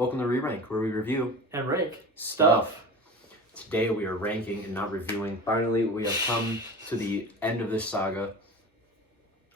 Welcome to Re-Rank, where we review and rank stuff. Today we are ranking and not reviewing. Finally, we have come to the end of this saga,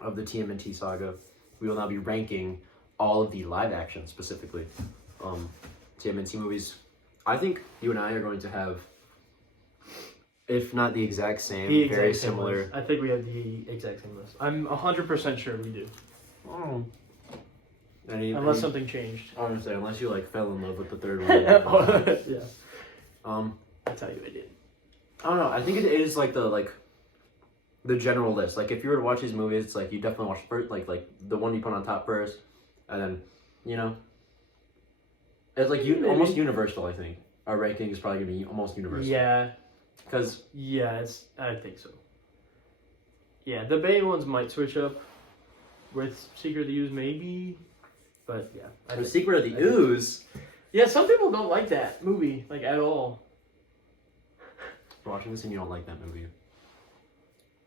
of the TMNT saga. We will now be ranking all of the live action, specifically, TMNT movies. I think you and I are going to have, if not the exact same, very similar. List. I think we have the exact same list. I'm 100% sure we do. Oh. Unless something changed. Honestly, unless you fell in love with the third one. Yeah. I'll tell you I did. I don't know. I think it is the general list. Like if you were to watch these movies, it's like you definitely watch first, like the one you put on top first, and then it's like almost universal. I think our ranking is probably gonna be almost universal. Yeah. Because I think so. Yeah, the Bay ones might switch up with Secret of the Ooze, maybe. But yeah, The Secret of the Ooze. Yeah, some people don't like that movie at all. Watching this and you don't like that movie.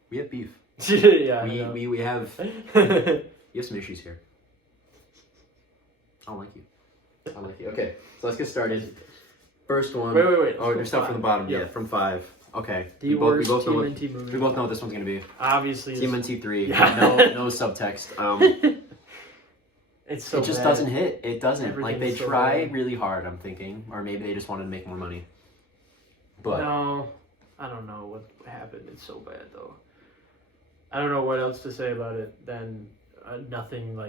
We have beef. Yeah, we have you have some issues here. I don't like you. Okay, so let's get started. First one. Wait. Oh, there's stuff from the bottom. Yep. Yeah, from 5. Okay. We both know movie. We both know what this one's gonna be. Obviously. TMNT 3. Yeah. No subtext. It just doesn't hit. It doesn't. Everything They is so try bad. really hard, I'm thinking. Or maybe they just wanted to make more money. But no, I don't know what happened. It's so bad, though. I don't know what else to say about it than nothing,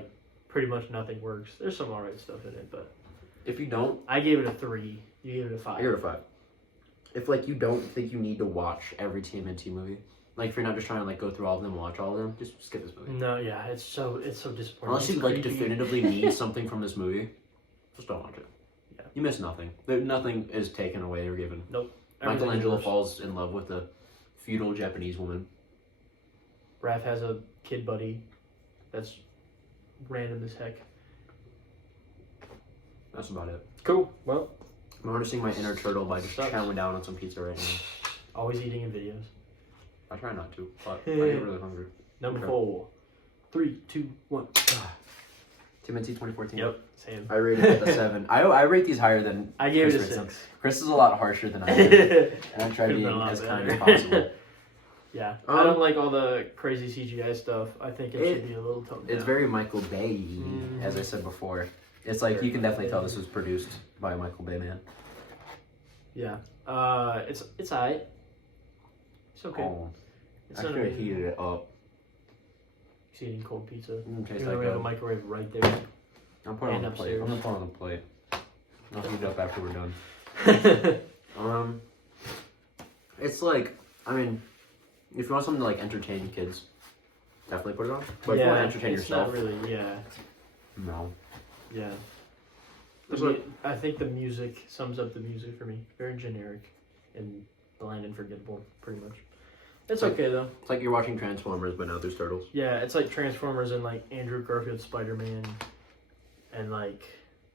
pretty much nothing works. There's some alright stuff in it, but... if you don't... I gave it a 3. You gave it a 5. I gave it a 5. If, you don't think you need to watch every TMNT movie, if you're not just trying to, go through all of them and watch all of them, just skip this movie. No, yeah, it's so disappointing. Unless you, definitively need something from this movie, just don't watch it. Yeah. You miss nothing. Nothing is taken away or given. Nope. Michelangelo falls in love with a feudal Japanese woman. Raph has a kid buddy that's random as heck. That's about it. Cool. Well, I'm harnessing my inner turtle by just Sucks. chowing down on some pizza right now. always eating in videos. I try not to, but I get really hungry. Number 4. 3, 2, 1. TMNT 2014. Yep, same. I rated it a 7. I rate these higher than I gave Chris it a rates 6. Chris is a lot harsher than I am, and I try Could've being been a lot as kind better. as possible. Yeah, I don't like all the crazy CGI stuff. I think it should be a little toned down. It's very Michael Bay, as I said before. It's you can definitely tell this was produced by a Michael Bay man. Yeah, it's alright. It's okay. Oh, It's I not could have amazing. heated it up. He's eating cold pizza. Tastes Even like though we have a good. microwave right there. I'm putting it on And the plate. upstairs. I'm gonna put it on the plate. I'll heat it up after we're done. It's if you want something to entertain kids, definitely put it on. But if you want to entertain it's yourself, not really. Yeah, no. yeah. It's like- I think the music sums up the music for me. Very generic and bland and forgettable, pretty much. It's okay though. It's like you're watching Transformers, but now there's turtles. Yeah, it's like Transformers and Andrew Garfield's Spider-Man and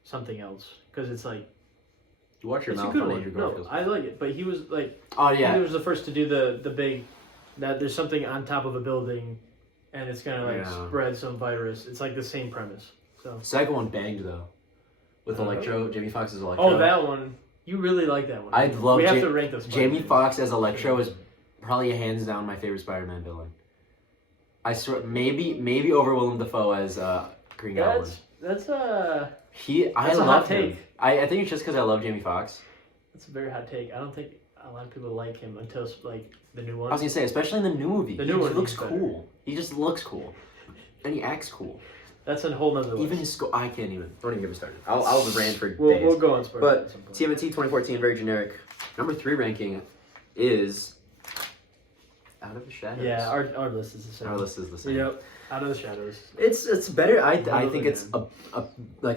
something else. Because it's You watch your it's a mouth good on one. Andrew No, Garfield's. I like it, but he was Oh yeah. he was the first to do the big, that there's something on top of a building, and it's gonna Yeah. spread some virus. It's the same premise. So. Second one banged though, with Uh-huh. Electro. Jamie Foxx's Electro. Oh, that one. You really like that one. I love. We have to rank those. Jamie Spider-Mans. Foxx as Electro is probably hands down my favorite Spider-Man villain. I swear, maybe over Willem Dafoe as Green Goblin. That's I a hot love him. take. I think it's just because I love Jamie Foxx. That's a very hot take. I don't think a lot of people like him until the new one. I was gonna say, especially in the new movie, The he new just one looks is better. cool. He just looks cool, and he acts cool. That's a whole nother. Even his I can't even. Don't even get me started. I'll rant for days. We'll go on spoilers But at some point. TMNT 2014, very generic. Number 3 ranking is Out of the Shadows. Yeah, our list is the same. Our list is the same. Yep. Out of the Shadows. It's better. I Totally, think it's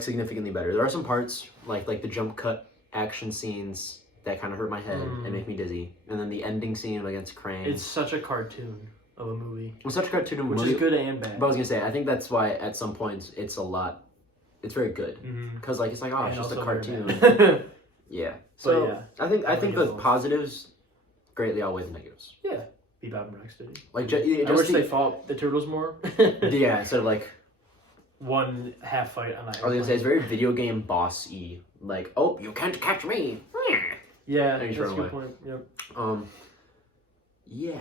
significantly better. There are some parts like the jump cut action scenes that kind of hurt my head and make me dizzy, and then the ending scene against Crane. It's such a cartoon of a movie, It's such a cartoon which movie. is good and bad. But I was gonna say, I think that's why at some points it's very good because it's And it's just a also very cartoon. bad. Yeah. But So yeah, I think I like the it both. positives greatly outweigh the negatives. yeah. Bebop and Rocksteady. Like I wish they fought the turtles more. yeah, instead of one half fight on that. I was gonna say it's very video game boss-y. Like, oh, you can't catch me. Yeah, And that's he's a running good away. point. Yep. Yeah.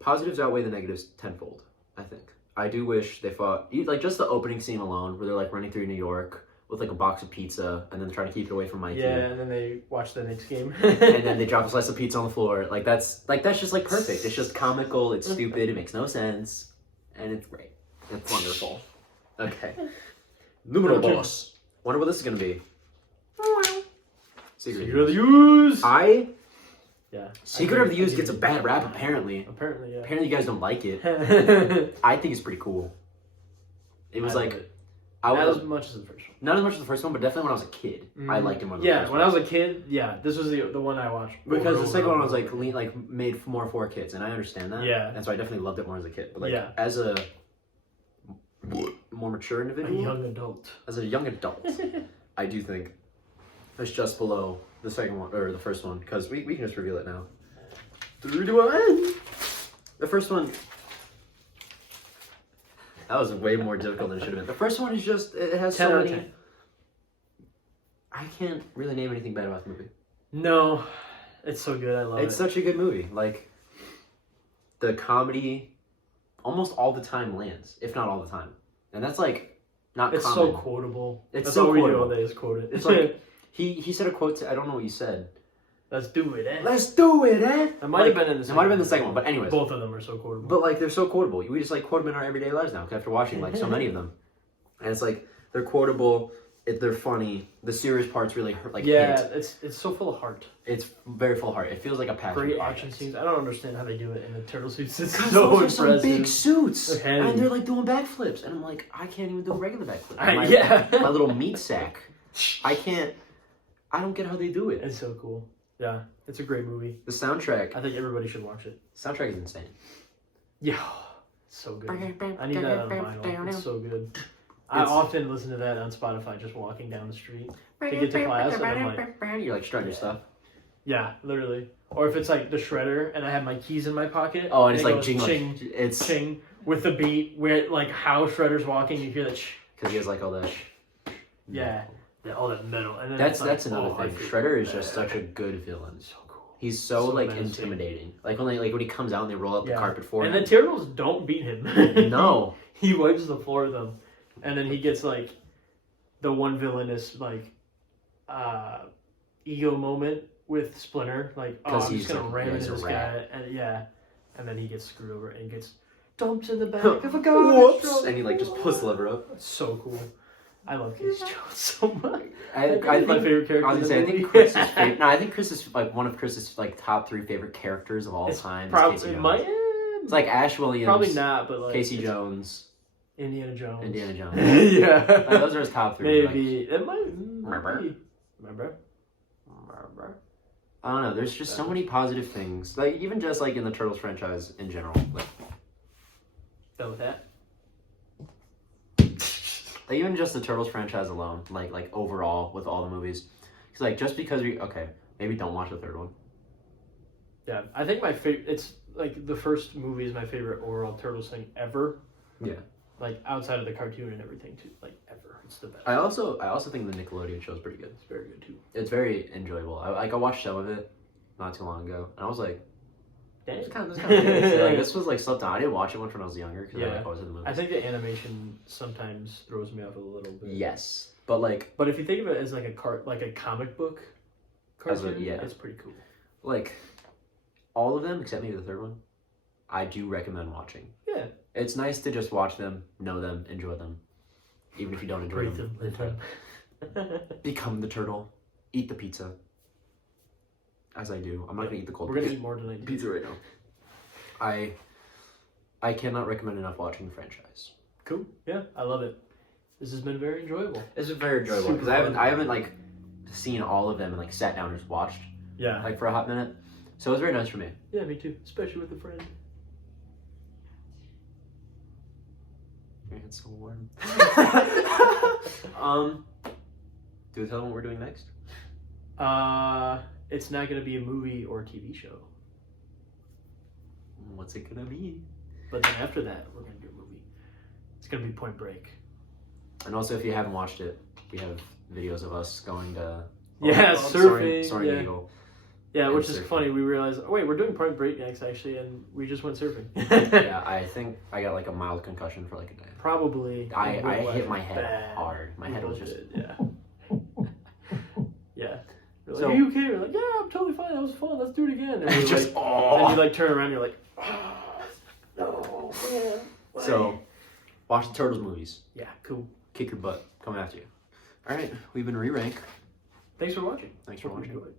Positives outweigh the negatives tenfold, I think. I do wish they fought, like, just the opening scene alone, where they're, like, running through New York with, like, a box of pizza, and then trying to keep it away from Mikey. Yeah, and then they watch the next game. And then they drop a slice of pizza on the floor. That's just, like, perfect. It's just comical, it's stupid, it makes no sense, and it's great. It's wonderful. Okay. Numero dos. Wonder what this is gonna be. Secret of the Use! Yeah. Secret of the Use gets a bad rap, apparently. Apparently, yeah. Apparently you guys don't like it. I think it's pretty cool. It was not as much as the first one. Not as much as the first one, but definitely when I was a kid. I liked it more than the first when one. I was a kid, this was the one I watched. Because the second one was like made more for kids, and I understand that. Yeah. And so I definitely loved it more as a kid. But Yeah. as a more mature A individual, young adult. as a young adult, I do think it's just below the second one or the first one, because we can just reveal it now. 3, 2, 1. The first one. That was way more difficult than it should have been. The first one is just it has 10 so out of many. 10. I can't really name anything bad about the movie. No, it's so good. I love it. It's such a good movie. Like, the comedy almost all the time lands, if not all the time. And that's like not It's common. so quotable. It's That's so all we do quotable. all day is quote it. It's like he said a quote. I don't know what you said. Let's do it, eh? Let's do it, eh? It might have been in the It second might have been the second one, but anyways. Both of them are so quotable. But like they're so quotable. We just like quote them in our everyday lives now after watching like so many of them. And it's like they're quotable. They're funny. The serious parts really hurt. Like hit. it's so full of heart. It's very full heart. It feels like a passion. Great action scenes. I don't understand how they do it in the turtle suits. It's Because so those are impressive. some big suits, They're heavy. and they're like doing backflips, and I'm like, I can't even do a regular backflip. My little meat sack. I can't. I don't get how they do it. It's so cool. Yeah, it's a great movie. The soundtrack. I think everybody should watch it. Soundtrack is insane. Yeah, it's so good. I need that on vinyl. It's so good. I often listen to that on Spotify just walking down the street to get to class, and I'm like, you're like strutting your stuff. yeah, literally. Or if it's like the shredder and I have my keys in my pocket. Oh, and it's it like goes jingling. ching, It's ching with the beat where like how Shredder's walking, you hear that. because he has like all that. Yeah, all that metal. And then That's it's like, another I thing. feel Shredder is bad. just such a good villain. So cool. He's so like menacing. intimidating. Like when he comes out and they roll out the carpet for and him. the turtles don't beat him. No. He wipes the floor with them, and then he gets like the one villainous like ego moment with Splinter. Like, oh, I'm just gonna ram into this guy, and then he gets screwed over and gets dumped in the back of a garbage truck. And he like just pulls the lever up. It's so cool. I love Casey Jones so much. I He's think my favorite character. I was gonna say, I think Chris's favorite. No, I think Chris is like one of Chris's like top 3 favorite characters of all time. Probably is Casey Jones. might. It's like Ash Williams. Probably not, but like Casey Jones. Indiana Jones. Yeah. Yeah. Those are his top 3. Maybe it might. Remember? Be. I don't know. There's just so many positive things. Like even just like in the Turtles franchise in general. Like Done with that. even just the Turtles franchise alone. Like overall with all the movies. Because like just because maybe don't watch the third one. Yeah, I think my favorite. It's like the first movie is my favorite overall Turtles thing ever. Yeah. Like outside of the cartoon and everything too. Like ever, it's the best. I also think the Nickelodeon show is pretty good. It's very good too. It's very enjoyable. I watched some of it not too long ago, and I was like, Dang. this kind of good. Like, this was like slept on. I didn't watch it much when I was younger because I was in the movie. I think the animation sometimes throws me off a little bit. Yes, but but if you think of it as like a comic book cartoon, it's pretty cool. Like all of them except maybe the third one, I do recommend watching. Yeah, it's nice to just watch them, know them, enjoy them, even if you don't enjoy them. live them. Become the turtle, eat the pizza. As I do, I'm not gonna eat the cold. We're gonna eat more tonight. Pizza right now. I cannot recommend enough watching the franchise. Cool. Yeah, I love it. This has been very enjoyable. It's been very enjoyable because I haven't like seen all of them and like sat down and just watched like for a hot minute. So it was very nice for me. Yeah, me too. Especially with a friend. Your hand's so warm. Do we tell them what we're doing next? It's not gonna be a movie or a TV show. What's it gonna be? But then after that, we're gonna do a movie. It's gonna be Point Break. And also, if you haven't watched it, we have videos of us going to surfing. Soaring yeah. Eagle. Yeah, and which is surfing. funny. We realized, oh, wait, we're doing Point Breaknecks actually, and we just went surfing. Yeah, I think I got like a mild concussion for like a day. Probably. I Whiplash hit my was head bad. hard. My We head was both just. did, yeah. Yeah. We're like, So- are you okay? We're like, yeah, I'm totally fine. That was fun. Let's do it again. And we're Just, like, and you like turn around, and you're like, no, man. why?" So, watch the Turtles movies. yeah, cool. Kick your butt. Coming after you. All right, we've been re-rank. Thanks for watching. Thanks for Hope you watching. enjoyed.